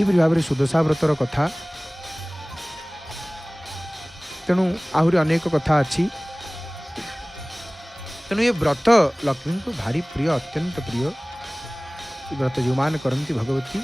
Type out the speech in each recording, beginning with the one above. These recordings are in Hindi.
यहपरि भाव में सुदशा व्रतर कथा तेणु आहरी अनेक कथा अच्छी। तेणु ये व्रत लक्ष्मी को भारी प्रिय, अत्यंत प्रिय। व्रत जो मान करती भगवती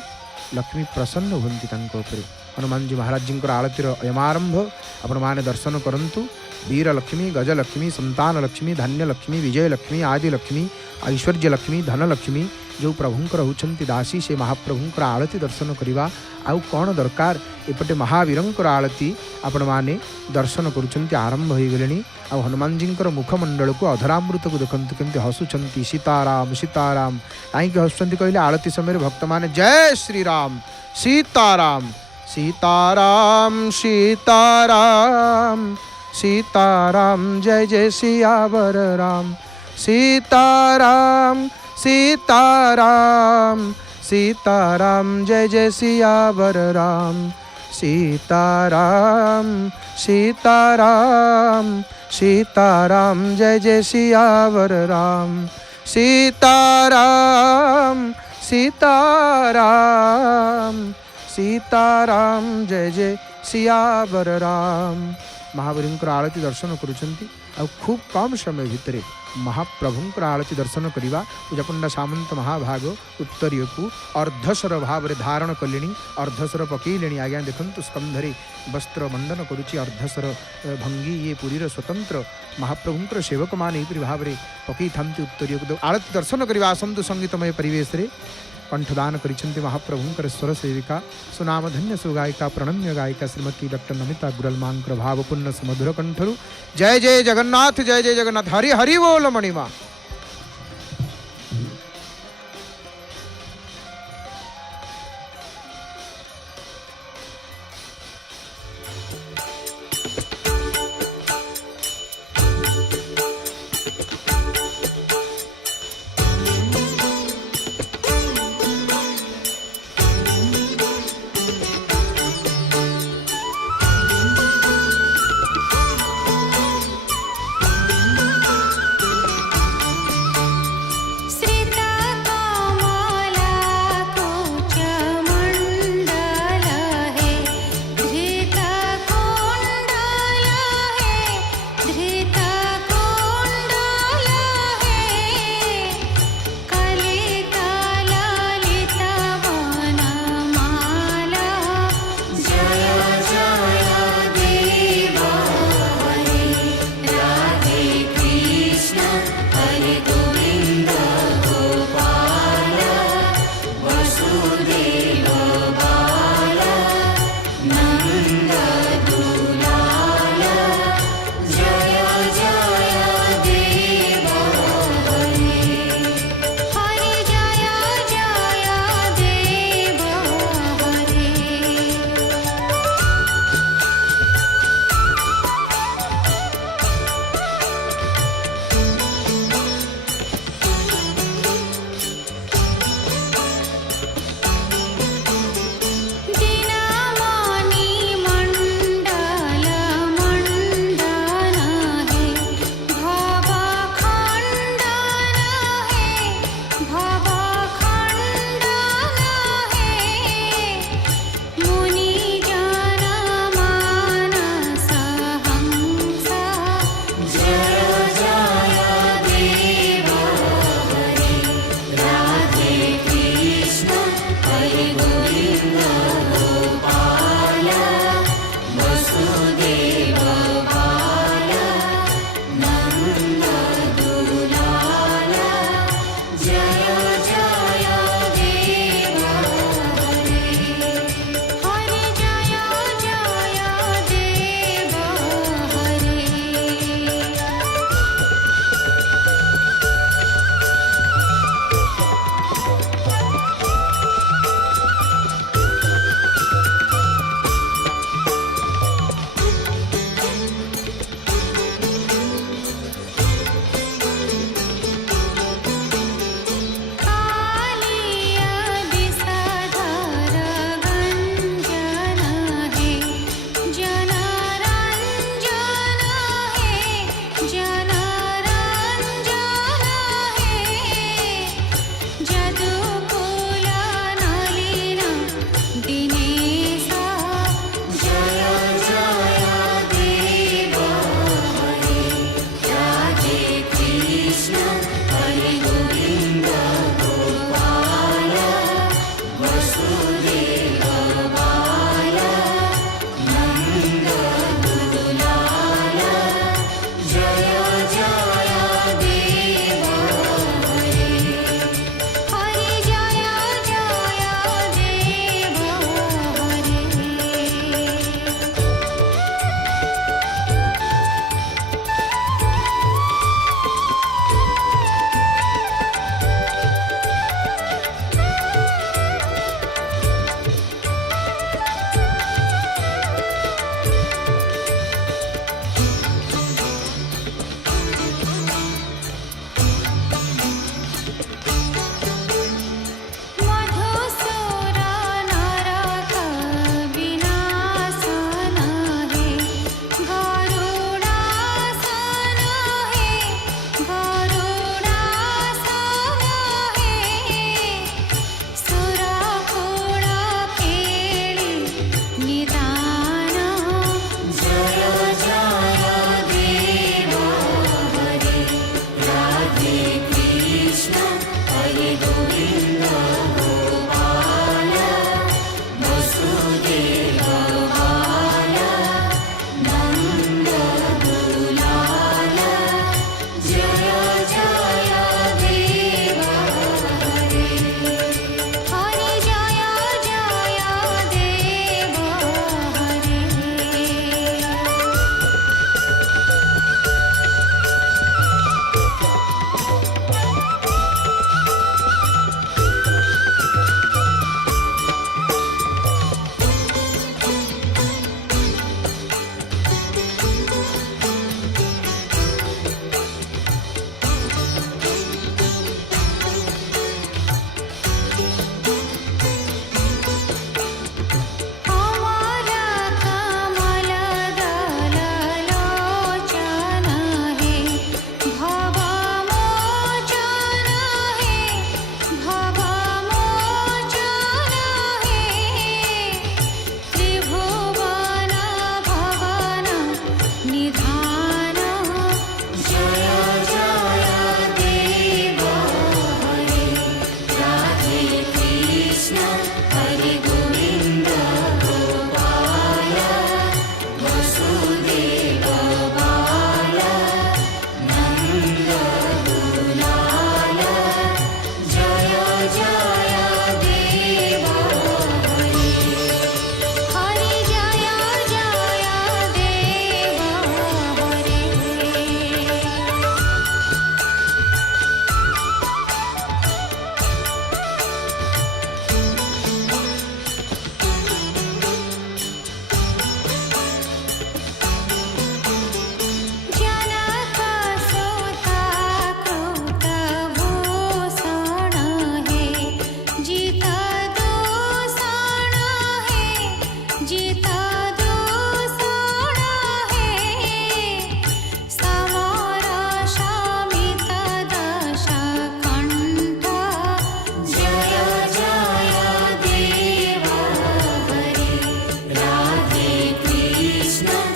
लक्ष्मी प्रसन्न होती। हनुमान जी महाराज जी आरतीर अयमारंभ आपण माने दर्शन करंतु। वीर लक्ष्मी, गजलक्ष्मी, संतान लक्ष्मी, धान्य लक्ष्मी, विजय लक्ष्मी, आदि लक्ष्मी, ऐश्वर्य लक्ष्मी, धन लक्ष्मी जो प्रभुंकर होती दासी से महाप्रभुंकर आरती दर्शन करवा आउ कौन दरकार। एपटे महावीरंकर आरती आपण माने दर्शन करुछंती आरंभ हो गले। आ हनुमान जी मुखमंडल को अधरामृत को देखते केमती हसुंट सीताराम सीताराम कहीं हसुंट कहले आरती समय भक्त माने जय श्रीराम सीताराम सीताराम सीताराम सीताराम जय जय सियावर राम सीताराम सीताराम सीताराम जय जय सियावर राम सीताराम सीताराम सीताराम जय जय सियावर राम सीताराम सीताराम सीताराम जय जय सियावर राम। महावीरंकर आरती दर्शन करुछंती। खूब कम समय भितर महाप्रभुंकर आरती दर्शन करवा पूजापंडा सामंत महाभाग उत्तरीय को अर्धस्वर भाव में धारण कले। अर्धस्वर पकईले आज्ञा देखु स्कंधरे वस्त्र बंधन करुच्ची अर्धस्वर भंगी ये पुरीर स्वतंत्र महाप्रभुंकर सेवक मान यही भाव में पकई था उत्तरीय को आरती दर्शन करवा आसतु संगीतमय परिवेश रे कंठदान करिछन्ति महाप्रभुंकर स्वर सेविका सुनाम धन्य सुगायिका प्रणम्य गायिका श्रीमती डॉक्टर नमिता गुरलमांकर भावपूर्ण सुमधुर कंठरु जय जय जगन्नाथ हरि हरि बोल मणिमा।